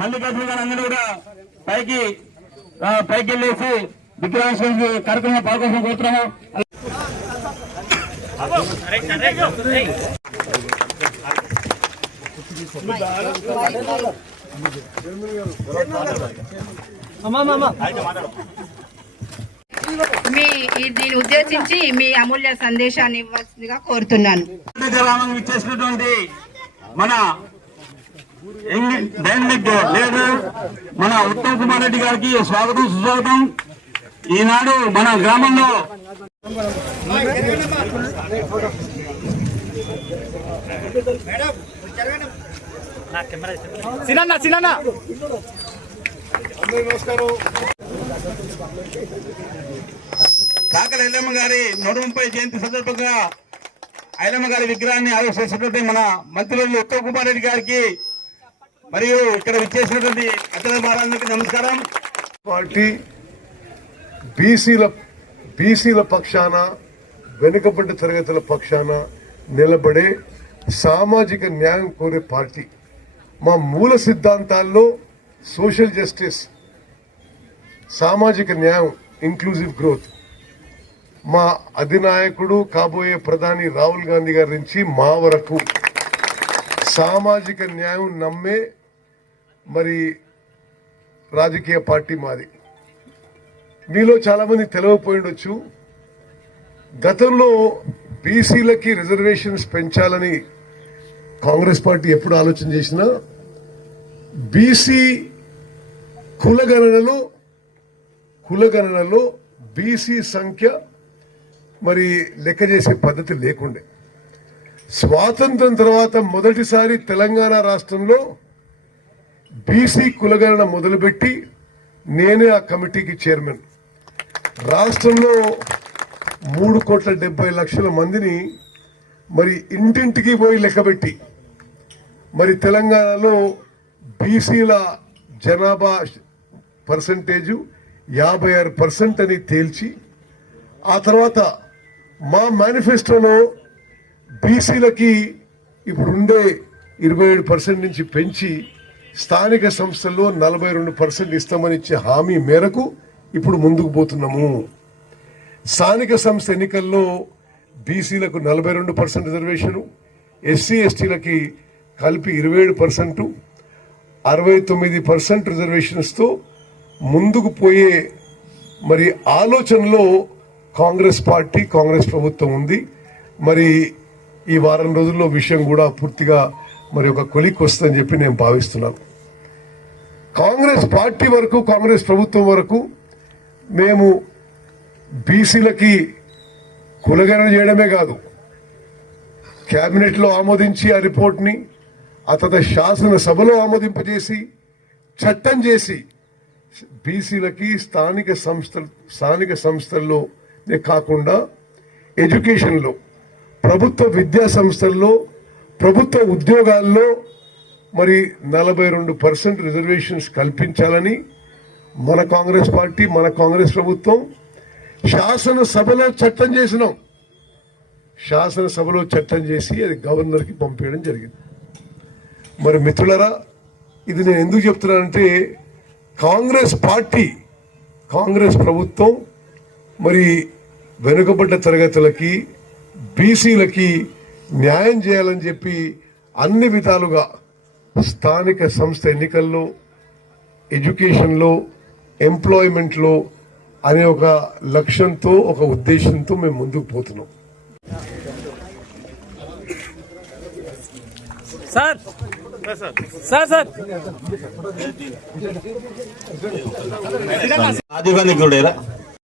మల్లికార్జున గారు అందరూ కూడా పైకి వెళ్ళేసి విగ్రహావిష్కరణ కార్యక్రమం పాల్గొనడం కోరుతున్నాము. దీన్ని ఉద్దేశించి మీ అమూల్య సందేశాన్ని ఇవ్వాల్సిందిగా కోరుతున్నాను. ఇచ్చేసినటువంటి మన డైనమిక్ లీడర్ మన ఉత్తమ్ కుమార్ రెడ్డి గారికి స్వాగతం సుస్వాగతం. ఈనాడు మన గ్రామంలో కాకల ఐలమ్మ గారి 130 జయంతి సందర్భంగా ఐలమ్మ గారి విగ్రహాన్ని ఆవిష్కరించినటువంటి మన మంత్రులు ఉత్తమ్ కుమార్ రెడ్డి గారికి మరియు ఇక్కడ విచ్చేసినటువంటి అఖిల భారతకి నమస్కారం. పార్టీ బీసీల పక్షాన వెనుకబడ్డ తరగతుల పక్షాన నిలబడే సామాజిక న్యాయం కోరే పార్టీ. మా మూల సిద్ధాంతాల్లో సోషల్ జస్టిస్, సామాజిక న్యాయం, ఇంక్లూజివ్ గ్రోత్. మా అధినాయకుడు కాబోయే ప్రధాని రాహుల్ గాంధీ గారి నుంచి మా వరకు సామాజిక న్యాయం నమ్మే మరి రాజకీయ పార్టీ మాది. మీలో చాలా మంది తెలియకపోయిండొచ్చు, గతంలో బీసీలకి రిజర్వేషన్స్ పెంచాలని కాంగ్రెస్ పార్టీ ఎప్పుడు ఆలోచన చేసినా బీసీ కులగణనలో బీసీ సంఖ్య మరి లెక్క చేసే పద్ధతి లేకుండే. స్వాతంత్రం తర్వాత మొదటిసారి తెలంగాణ రాష్ట్రంలో బీసీ కులగణన మొదలుపెట్టి నేనే ఆ కమిటీకి చైర్మన్. రాష్ట్రంలో 3,70,00,000 మందిని మరి ఇంటింటికి పోయి లెక్కబెట్టి మరి తెలంగాణలో బీసీల జనాభా పర్సంటేజు 56% అని తేల్చి, ఆ తర్వాత మా మేనిఫెస్టోలో బీసీలకి ఇప్పుడుండే 27% నుంచి పెంచి స్థానిక సంస్థల్లో 42% ఇస్తామని ఇచ్చే హామీ మేరకు ఇప్పుడు ముందుకు పోతున్నాము. స్థానిక సంస్థ ఎన్నికల్లో బీసీలకు 42% రిజర్వేషను, ఎస్సీ ఎస్టీలకి కలిపి 27%, 69% రిజర్వేషన్స్తో ముందుకు పోయే మరి ఆలోచనలో కాంగ్రెస్ పార్టీ, కాంగ్రెస్ ప్రభుత్వం ఉంది. మరి ఈ వారం రోజుల్లో విషయం కూడా పూర్తిగా మరి ఒక కొలిక్ వస్తుందని చెప్పి నేను భావిస్తున్నాను. కాంగ్రెస్ పార్టీ వరకు, కాంగ్రెస్ ప్రభుత్వం వరకు మేము బీసీలకి కులగణన చేయడమే కాదు, కేబినెట్లో ఆమోదించి ఆ రిపోర్ట్ని ఆ తర్వాత శాసనసభలో ఆమోదింపజేసి చట్టం చేసి బీసీలకి స్థానిక సంస్థల్లోనే కాకుండా ఎడ్యుకేషన్లో, ప్రభుత్వ విద్యా సంస్థల్లో, ప్రభుత్వ ఉద్యోగాల్లో మరి 42% రిజర్వేషన్స్ కల్పించాలని మన కాంగ్రెస్ పార్టీ, మన కాంగ్రెస్ ప్రభుత్వం శాసనసభలో చట్టం చేసినాం. శాసనసభలో చట్టం చేసి అది గవర్నర్కి పంపించడం జరిగింది. మరి మిత్రులరా, ఇది నేను ఎందుకు చెప్తున్నానంటే కాంగ్రెస్ పార్టీ, కాంగ్రెస్ ప్రభుత్వం మరి వెనుకబడ్డ తరగతులకి, బీసీలకి న్యాయం చేయాలని చెప్పి అన్ని విధాలుగా స్థానిక సంస్థ ఎన్నికల్లో, ఎడ్యుకేషన్లో, ఎంప్లాయ్మెంట్లో అనే ఒక లక్ష్యంతో, ఒక ఉద్దేశంతో మేము ముందుకు పోతున్నాం. Sir sir sir Rajiv Gandhi